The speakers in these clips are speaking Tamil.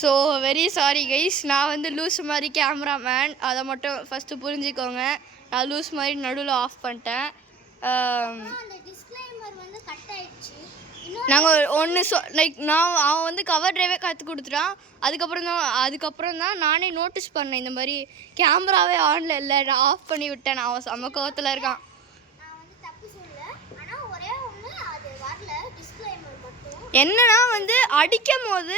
ஸோ வெரி சாரி கைஸ், நான் வந்து லூஸ் மாதிரி கேமராமேன், அதை மட்டும் ஃபஸ்ட்டு புரிஞ்சுக்கோங்க. நான் லூஸ் மாதிரி நடுவில் ஆஃப் பண்ணிட்டேன். நாங்கள் ஒன்று லைக் அவன் வந்து கவர் டிரைவே கற்றுக் கொடுத்துட்டான். அதுக்கப்புறம் தான் நானே நோட்டீஸ் பண்ணேன், இந்த மாதிரி கேமராவே ஆனில் இல்லை, நான் ஆஃப் பண்ணி விட்டேன். நான் அவன் செம்ம கோவத்தில் இருக்கான். என்னன்னா வந்து அடிக்கும் போது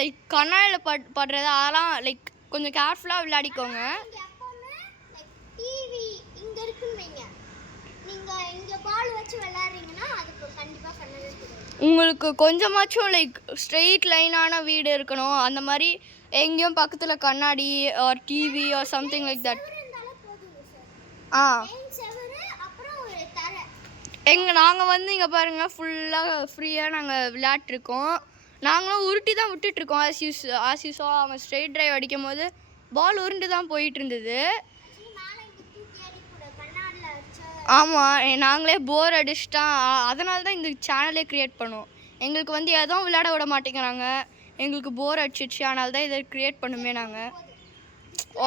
லைக் கண்ணாடியில் படுறது, அதெல்லாம் லைக் கொஞ்சம் கேர்ஃபுல்லாக விளையாடிக்கோங்க. உங்களுக்கு கொஞ்சமாச்சும் லைக் ஸ்ட்ரெயிட் லைனான வீடு இருக்கணும். அந்த மாதிரி எங்கேயும் பக்கத்தில் கண்ணாடி or TV or something like that. நாங்கள் வந்து இங்கே பாருங்கள், ஃபுல்லாக ஃப்ரீயாக நாங்கள் விளையாட்ருக்கோம். நாங்களும் உருட்டி தான் விட்டுட்ருக்கோம். ஆஸ் யூ சா, அவன் ஸ்ட்ரெயிட் ட்ரைவ் அடிக்கும் போது பால் உருண்டு தான் போயிட்டு இருந்தது. ஆமாம், நாங்களே போர் அடிச்சிட்டான். அதனால தான் இந்த சேனலே க்ரியேட் பண்ணோம். எங்களுக்கு வந்து எதுவும் விளையாட விட மாட்டேங்கிறாங்க, எங்களுக்கு போர் அடிச்சிச்சு. அதனால தான் இதை க்ரியேட் பண்ணுமே நாங்கள்.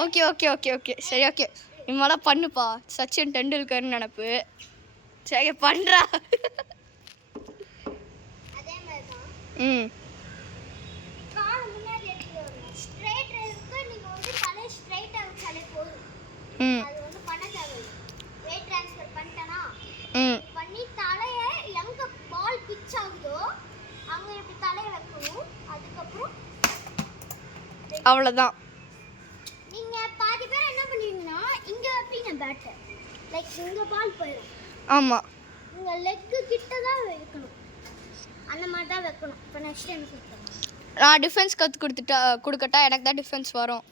ஓகே ஓகே ஓகே ஓகே சரி, ஓகே இவங்களாம் பண்ணுப்பா, சச்சின் டெண்டுல்கர்னு நினப்பு. சரி பண்ணுறா. ம் அவ்வளோதான். நீங்க பாதி பேர் என்ன பண்ணுவீங்கன்னா இங்க வைப்பீங்க பேட், லைக் இங்க பால் போயிடும். ஆமா, உங்க லெக் கிட்ட தான் வைக்கணும், அந்த மாதிரி தான் வைக்கணும். இப்போ நெக்ஸ்ட் டைம் சொல்றேன். நான் டிஃபென்ஸ் கொடுக்கட்டா? எனக்கு தான் டிஃபென்ஸ் வரும்.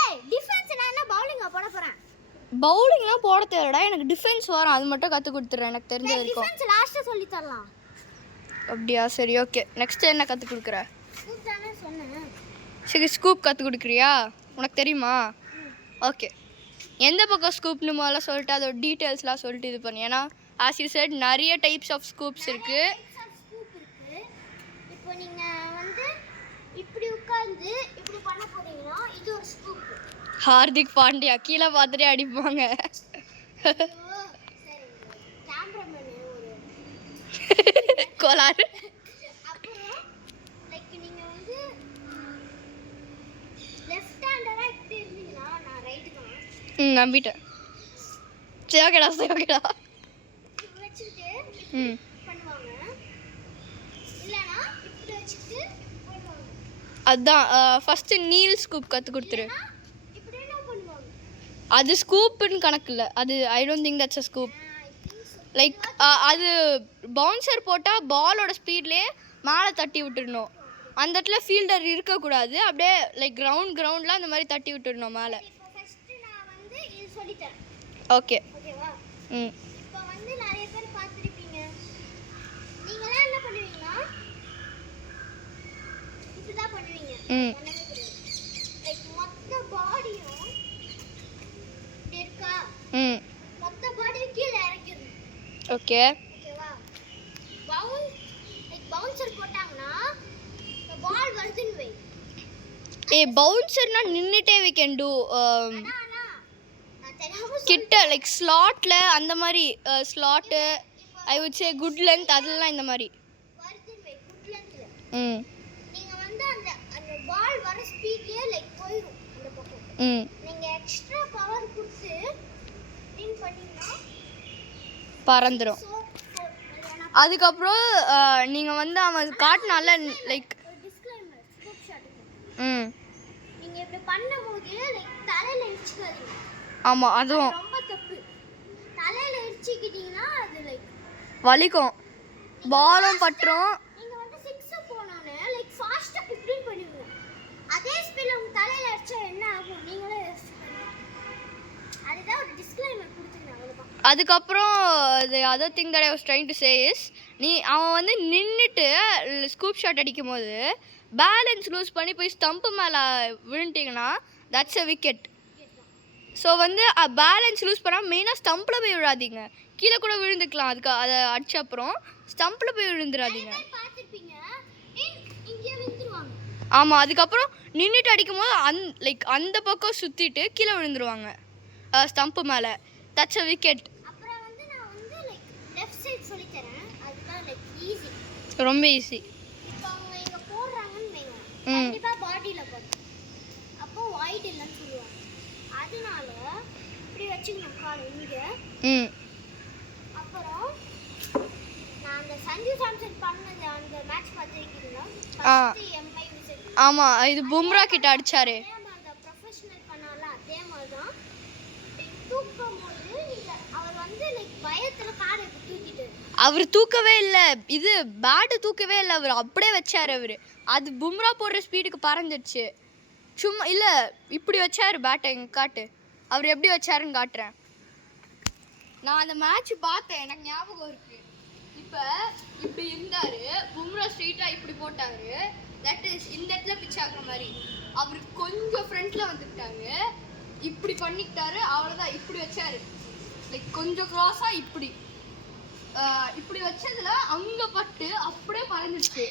ஏய், டிஃபென்ஸ் நான் என்ன பவுலிங்கா போட போறேன்? பவுலிங்லாம் போட தேவைடா, எனக்கு டிஃபென்ஸ் வரும். அது மட்டும் கற்றுக் கொடுத்துட்றேன், எனக்கு தெரிஞ்ச வரைக்கும். டிஃபென்ஸ் லாஸ்ட்டாக சொல்லி தரலாம். அப்படியா? சரி ஓகே. நெக்ஸ்ட் என்ன கற்றுக் கொடுக்குற? ஸ்கூப் தானே சொன்னேன். சரி, ஸ்கூப் கற்றுக் கொடுக்குறியா? உனக்கு தெரியுமா? ஓகே. எந்த பக்கம் ஸ்கூப்னு முதல்ல சொல்லிட்டு அதோட டீட்டெயில்ஸ்லாம் சொல்லிட்டு இது பண்ணி. ஏன்னா ஆஸ் யூ செட் நிறைய டைப்ஸ் ஆஃப் ஸ்கூப்ஸ் இருக்குது. இப்போ நீங்கள் வந்து இப்படி உட்காந்து இப்படி பண்ண போறீங்கன்னா இது ஒரு ஸ்கூப். ஹார்திக் பாண்டியா கீழே பார்த்துட்டே அடிப்பாங்க. கோளாறு. நம்பிட்டேன். சரி ஓகேடா, சரி ஓகேடா. அதான் ஃபஸ்ட்டு நீல் ஸ்கூப் கற்றுக் கொடுத்துரு. அது ஸ்கூப்புன்னு கணக்கு இல்லை, அது I don't think that's a scoop. Like அது பவுன்சர் போட்டால் பாலோட ஸ்பீட்லேயே மேலே தட்டி விட்டுடணும். அந்த இடத்துல ஃபீல்டர் இருக்கக்கூடாது, அப்படியே லைக் கிரவுண்டில் அந்த மாதிரி தட்டி விட்டுடணும் மேலே. ஓகே. ம். இப்போ வந்து நிறைய பேர் பார்த்துருப்பீங்க, நீங்களாம் என்ன பண்ணுவீங்கன்னா இப்படி தான் பண்ணுவீங்க. லைக் மொத்த பாடியும் இப்படி இருக்கா, மொத்த பாடியும் கீழே இறக்கிடணும். ஓகே ஓகேவா? பவுன்சர் போட்டாங்கன்னா பால் வருதுன்னு வை. பவுன்சர்னா நின்றுட்டே வி கேன் டூ கிட்ட லைக் ஸ்லாட்டில் அந்த மாதிரி slot I would say good length அதெல்லாம் இந்த மாதிரி. நீங்கள் வந்து அந்த அந்த பால் வர ஸ்பீட்லேயே லைக் போயிடும் அந்த பக்கம். நீங்கள் எக்ஸ்ட்ரா பவர் கொடுத்து வின் பண்ணிங்கன்னா பறந்துடும். அதுக்கப்புறம் நீங்கள் வந்து அவன் காட்டினால லைக் நீங்கள் இப்படி பண்ணும்போது லைக் தலையில் இடிச்சுக்காதீங்க. ஆமாம், அதுவும் ரொம்ப தப்பு. தலையில் இடிச்சுக்கிட்டீங்கன்னா அது லைக் வலிக்கும், பாலும் பட்டுரும். நீங்கள் வந்து 6 போனோன்னு லைக் ஃபாஸ்ட்டாக இப்படி பண்ணுவீங்க. அதே ஸ்பீடில் உங்கள் தலையில் அடிச்சா என்ன ஆகும் நீங்களே யோசிச்சுக்கோங்க. அதுதான் ஒரு டிஸ்க்ளைமர் கொடுத்துருக்காங்க. அதுக்கப்புறம் the other thing that I was trying to say is, அவன் வந்து நின்றுட்டு ஸ்கூப் ஷாட் அடிக்கும் போது பேலன்ஸ் லூஸ் பண்ணி போய் ஸ்டம்ப்பு மேலே விழுந்துட்டிங்கன்னா தட்ஸ் அ விக்கெட். ஸோ வந்து பேலன்ஸ் லூஸ் பண்ணால் மெயினாக ஸ்டம்பில் போய் விழாதீங்க, கீழே கூட விழுந்துக்கலாம். அதுக்கு அதை அடிச்ச அப்புறம் ஸ்டம்பில் போய் விழுந்துடாதீங்க. ஆமாம், அதுக்கப்புறம் நின்றுட்டு அடிக்கும்போது லைக் அந்த பக்கம் சுற்றிட்டு கீழே விழுந்துருவாங்க ஸ்டம்ப்பு மேலே. That's a wicket. அப்புறம் வந்து நான் வந்து லைக் லெஃப்ட் சைடு சொல்லி தரேன். அதுதான் லைக் ஈஸி. ரொம்ப ஈஸி. இப்போ அவங்க இங்கே போடுறாங்கன்னு வைங்க, கண்டிப்பாக பாடியில் போடும். அப்போ வைட் இல்லைன்னு சொல்லுவாங்க. அதனால இப்படி வச்சுக்கணும் கால் இங்கே. அப்புறம் நான் அந்த சஞ்சு சாம்சன் பண்ணது அந்த மேட்ச் பார்த்துருக்கீங்களா? First Mi visit. ஆமாம், இது பும்ரா கிட்ட அடிச்சாரு. அதே மாதிரி தான் ப்ரொஃபஷனல் பண்ணால அதே மாதிரி தான் தூக்கும் போது அவர் வந்து லைக் பயத்துல காலை தூக்கிட்டு அவர் தூக்கவே இல்லை, இது பேட்டு தூக்கவே இல்லை, அவர் அப்படியே வச்சார். அவர் அது பும்ரா போடுற ஸ்பீடுக்கு பறந்துடுச்சு. சும்மா இல்லை, இப்படி வச்சார் பேட்டை. எங்க காட்டு அவர் எப்படி வச்சாருன்னு காட்டுறேன். நான் அந்த மேட்ச் பார்த்தேன், எனக்கு ஞாபகம் இருக்கு. இப்போ இப்படி இருந்தாரு, பும்ரா ஸ்ட்ரெயிட்டாக இப்படி போட்டாரு. தட் இஸ் இந்த இடத்துல பிச் ஆகுற மாதிரி. அவர் கொஞ்சம் ஃப்ரண்ட்ல வந்துட்டாரு, இப்படி பண்ணிக்கிட்டாரு, அவ்வளோதான். இப்படி வச்சாரு, லைக் கொஞ்சம் க்ராஸா இப்படி இப்படி வச்சதுல அங்க பட்டு அப்படியே பறந்துச்சு.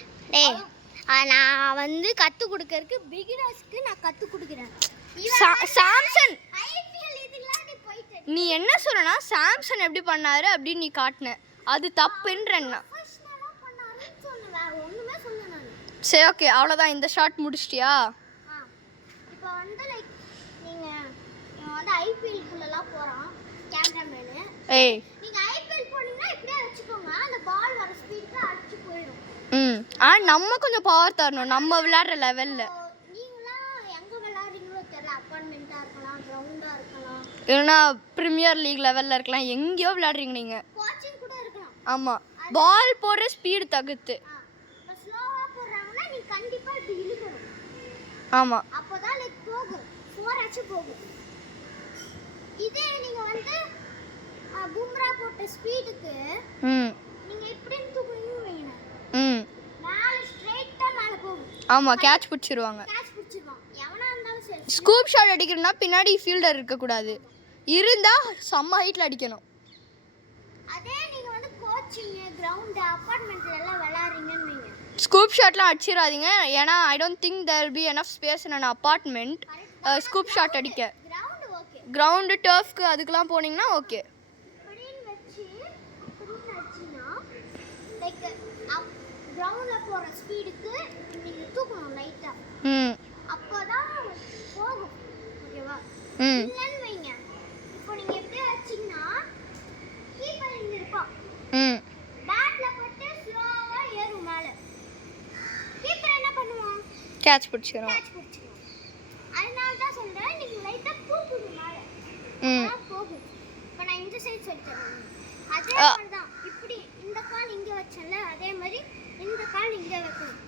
நான் வந்து கத்து கொடுக்கறதுக்கு பிகினர்ஸ்க்கு நான் கத்து கொடுக்குறேன். சாம்சன் ஐபிஎல் இதுலாம் நீ போயிட்ட. நீ என்ன சொல்றனா சாம்சன் எப்படி பண்ணாரு அப்படின்னு நீ காட்டுன, அது தப்புன்றேன்னா. ப்ரொஃபஷனலா பண்ணாருன்னு சொன்னேன், வேற ஒண்ணுமே சொல்லல நான். சரி, ஓகே, அவ்வளோதான். இந்த ஷாட் முடிச்சிட்டியா? இப்போ வந்து லைக் நீங்க வந்து ஐபிஎல் குள்ளலாம் போறான் கேமராமேன். ஏய், நீங்க ஐபிஎல் போனீங்கன்னா இப்படியே வச்சுக்கோங்க, அந்த பால் வர ஸ்பீடுக்கு அடிச்சு போயிடும். நம்ம கொஞ்சம் பவர் தரணும் நம்ம விளையாடுற லெவல்ல. நீங்களாம் எங்க விளையாடுறீங்களோ தெரியல, அப்பார்ட்மெண்ட்டா இருக்கலாம், கிரவுண்டா இருக்கலாம், இல்லைன்னா ப்ரீமியர் லீக் லெவல்ல இருக்கலாம், எங்கேயோ விளையாடுறீங்க நீங்க. கோச்சிங் கூட இருக்கலாம். ஆமாம், பால் போடுற ஸ்பீடு தகுத்து. இப்போ ஸ்லோவா போடுறாங்கன்னா நீ கண்டிப்பா இப்படி இழுக்கணும். ஆமாம், அப்போதான் லைக் போகும், 4 ஆச்சு போகும். இதே நீங்க வந்து பும்ரா போட்ட ஸ்பீடுக்கு நீங்க எப்படின்னு தூக்குவீங்க வைங்க, மேல ஸ்ட்ரைட்டா மேல போகும். ஆமாம், கேட்ச் பிடிச்சிருவாங்க. கேட்ச் பிடிச்சிருவான் எவனா இருந்தாலும் சரி. ஸ்கூப் ஷாட் அடிக்கணும்னா பின்னாடி ஃபீல்டர் இருக்கக்கூடாது, இருந்தால் செம்ம ஹைட்டில் அடிக்கணும். அதே நீங்க வந்து கோச்சிங் கிரவுண்ட் அப்பார்ட்மெண்ட்ல எல்லாம் விளையாடுறீங்கன்னு வைங்க, ஸ்கூப் ஷாட்லாம் அடிச்சிடாதீங்க. ஏன்னா I don't think there will be enough space in an apartment scoop shot அடிக்க. கிரவுண்ட் ஓகே, கிரவுண்டு டர்ஃப்க்கு அதுக்கெலாம் போனீங்கன்னா ஓகே. இப்படின்னு வச்சு இப்படின்னு அடிச்சினா லைக் கிரவுண்ட்ல போற ஸ்பீடுக்கு நீங்க தூக்கணும் லைட்டா, அப்போதான் போகும். ஓகேவா? இல்லன்னு வைங்க, இப்போ நீங்க எப்படி அடிச்சீங்கன்னா கீப்பர் இங்க இருப்பான், பேட்ல போட்டு ஸ்லோவா ஏறும் மேல, கீப்பர் என்ன பண்ணுவான்? கேட்ச் பிடிச்சிரும். கேட்ச் பிடிச்சிரும். அதனால தான் சொல்றேன், நீங்க லைட்டா தூக்கணும் மேல, போகும். இப்போ நான் இந்த சைடு சொல்லிட்டேன், அதே மாதிரி தான். இப்படி இந்த கால் இங்க வச்சல, அதே மாதிரி இந்த கால் இங்க வைக்கணும்.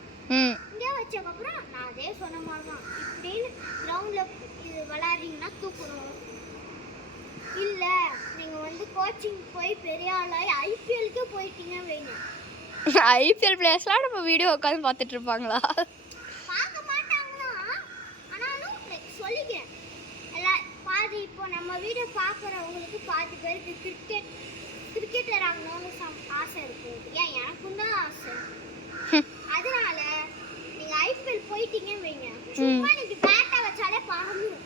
இங்க வச்சதுக்கப்புறம் நான் அதே சொன்ன மாதிரி தான் இப்படின்னு கிரவுண்ட்ல இது விளையாடுறீங்கன்னா தூக்கணும். இல்ல நீங்க வந்து கோச்சிங் போய் பெரிய ஆளாய் ஐபிஎல்க்கு போயிட்டீங்க வைங்க, ஐபிஎல் பிளேயர்ஸ்லாம் நம்ம வீடியோ உட்காந்து பார்த்துட்டு இருப்பாங்களா? பார்க்க மாட்டாங்களா? ஆனாலும் லைக் சொல்லிக்கிறேன் எல்லாம் பாதி. இப்போ நம்ம வீடியோ பார்க்குறவங்களுக்கு பாதி பேருக்கு கிரிக்கெட்டர் ஆகணும்னு ஆசை இருக்கு. ஏன், எனக்கும் தான் ஆசை. அதனால நீங்க ஐபிஎல் போயிட்டீங்கன்னு வைங்க, சும்மா நீங்க பேட்டை வச்சாலே பறந்துடும்.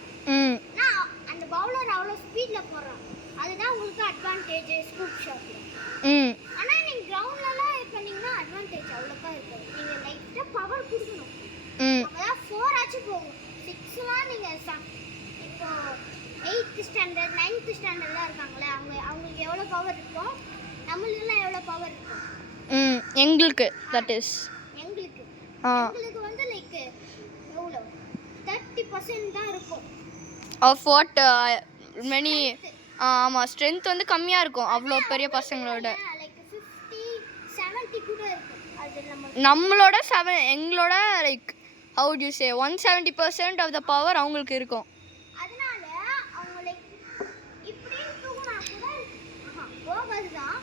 நான் அந்த பவுலர் அவ்வளோ ஸ்பீட்ல போடுறான், அதுதான் உங்களுக்கு அட்வான்டேஜ் ஸ்கூப் ஷாட்ல. ஆனா நீங்க கிரவுண்ட்லலாம் பண்ணீங்கன்னா அட்வான்டேஜ் அவ்வளோக்கா இருக்காது. நீங்க லைட்டா பவர் கொடுக்கணும், அப்பதான் 4 ஆச்சு போகும். 6லாம் நீங்க இப்போ 8th ஸ்டாண்டர்ட் 9th ஸ்டாண்டர்ட்லாம் இருக்காங்களே, அவங்களுக்கு எவ்வளோ பவர் இருக்கும், நம்மளுக்குலாம் எவ்வளோ பவர் இருக்கும். எங்களுக்கு தட் இஸ் எங்களுக்கு வந்து லைக் எவ்வளோ 30% தான் இருக்கும் ஆஃப் வாட் மெனி. ஆமாம், ஸ்ட்ரென்த் வந்து கம்மியாக இருக்கும் அவ்வளோ பெரிய பசங்களோட. லைக் 50-70 கூட இருக்கும். அது நம்மளோட எங்களோட like how would you say 170% of the power அவங்களுக்கு இருக்கும். அதனால அவங்க லைக் இப்படி தூக்குனா கூட போகாதுதான்.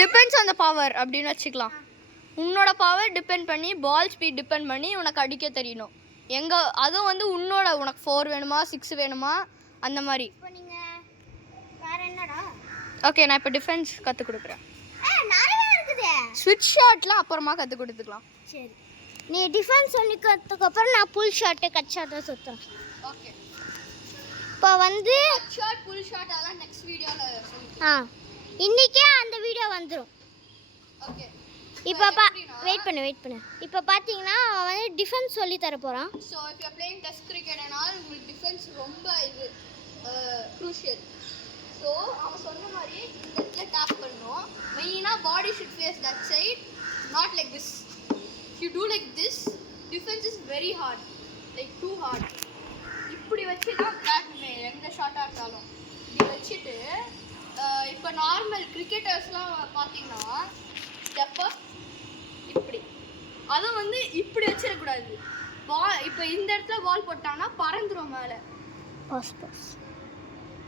டிபெண்ட்ஸ் ஆன் த பவர் அப்படின்னு வச்சுக்கலாம். உன்னோட பவர் டிபெண்ட் பண்ணி, பால் ஸ்பீட் டிபெண்ட் பண்ணி உனக்கு அடிக்க தெரியணும். அதுவும் வந்து உனக்கு 4 வேணுமா 6 வேணுமா அந்த மாதிரி. இப்போ நீங்க வேற என்னடா? ஓகே, நான் இப்போ டிஃபென்ஸ் கற்றுக் கொடுக்குறேன். நிறைய இருக்குது. ஸ்விட்ச் ஷாட்லாம் அப்புறமா கற்றுக் கொடுத்துக்கலாம். சரி. நீ டிஃபென்ஸ் சொல்லிக்கிறதுக்கு அப்புறம் நான் புல் ஷாட்டு கட் ஷாட்டை சுற்றுறேன். ஓகே. இப்போ வந்து ஷார்ட் ஃபுல் ஷாட் அதெல்லாம் நெக்ஸ்ட் வீடியோவில் சொல்லிக்கலாம். இன்னைக்கே அந்த வீடியோ வந்துடும். ஓகே. இப்போ வெயிட் பண்ணு. இப்போ பார்த்தீங்கன்னா அவன் வந்து டிஃபென்ஸ் சொல்லி தர போகிறான். So if you playing test கிரிக்கெட்னால உங்களுக்கு டிஃபென்ஸ் ரொம்ப இது க்ரூஷியல். ஸோ அவன் சொன்ன மாதிரி இந்த இடத்துல டேப் பண்ணணும். மெயினாக body should face that side, not like this. If you do like this, defence is very hard, like too hard. இப்படி வச்சு தான் விளையாடணுமே எந்த ஷாட்டாக இருந்தாலும். இப்படி வச்சுட்டு இப்போ நார்மல் கிரிக்கெட்டர்ஸ்லாம் பார்த்தீங்கன்னா ஸ்டெப்பப் இப்படி, அதை வந்து இப்படி வச்சிடக்கூடாது. இப்போ இந்த இடத்துல பால் போட்டாங்கன்னா பறந்துடும் மேலே.